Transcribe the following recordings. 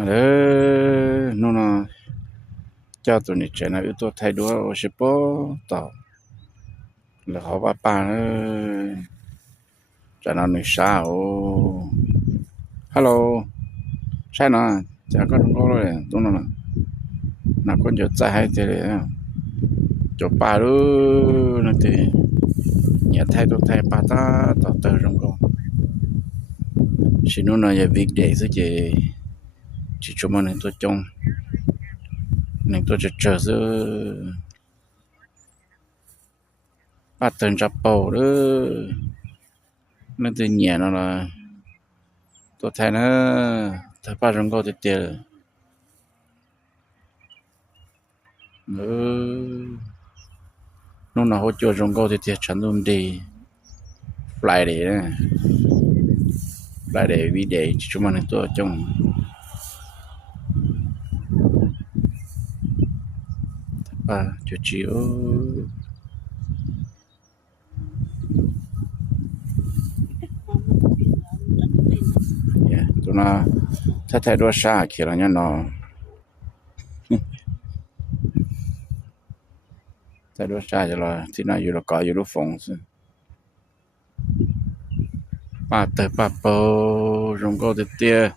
Allez, non, non. Ciao, Tony, c'è una tua tai due o si può to. Le roba pane. C'è una nisha o. Hello. Sai nó, chả có đúng rồi, đúng rồi. Nó có nhiều trái hay thế đấy. Chỗ ba đó nó thì nhà thay đồ thay ba ta tao tơ trong cô. Chỉ nó là việc để chứ chỉ cho mình tôi trông. Nên tôi chờ chứ ba tên chập bầu đó nên từ nhẹ nó là tôi thấy nó thấy ba trong cô thì tiền nó nào hỗ trợ trong cô thì tiền chẳng luôn đi Friday video chỉ cho mình tôi trông ba chiều tụi nó thay đổi xa kia là nhá nó thay đổi xa cho là thì nóอยู่cóอยู่phòng ba tới ba bầu trong cô thì tiền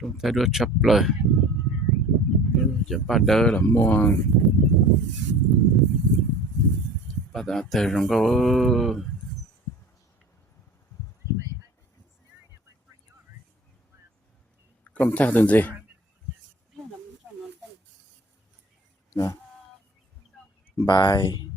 trong thay đổi chấp lờiจะba đỡ là mua ba đã tới trong cô không thắc đến gì bye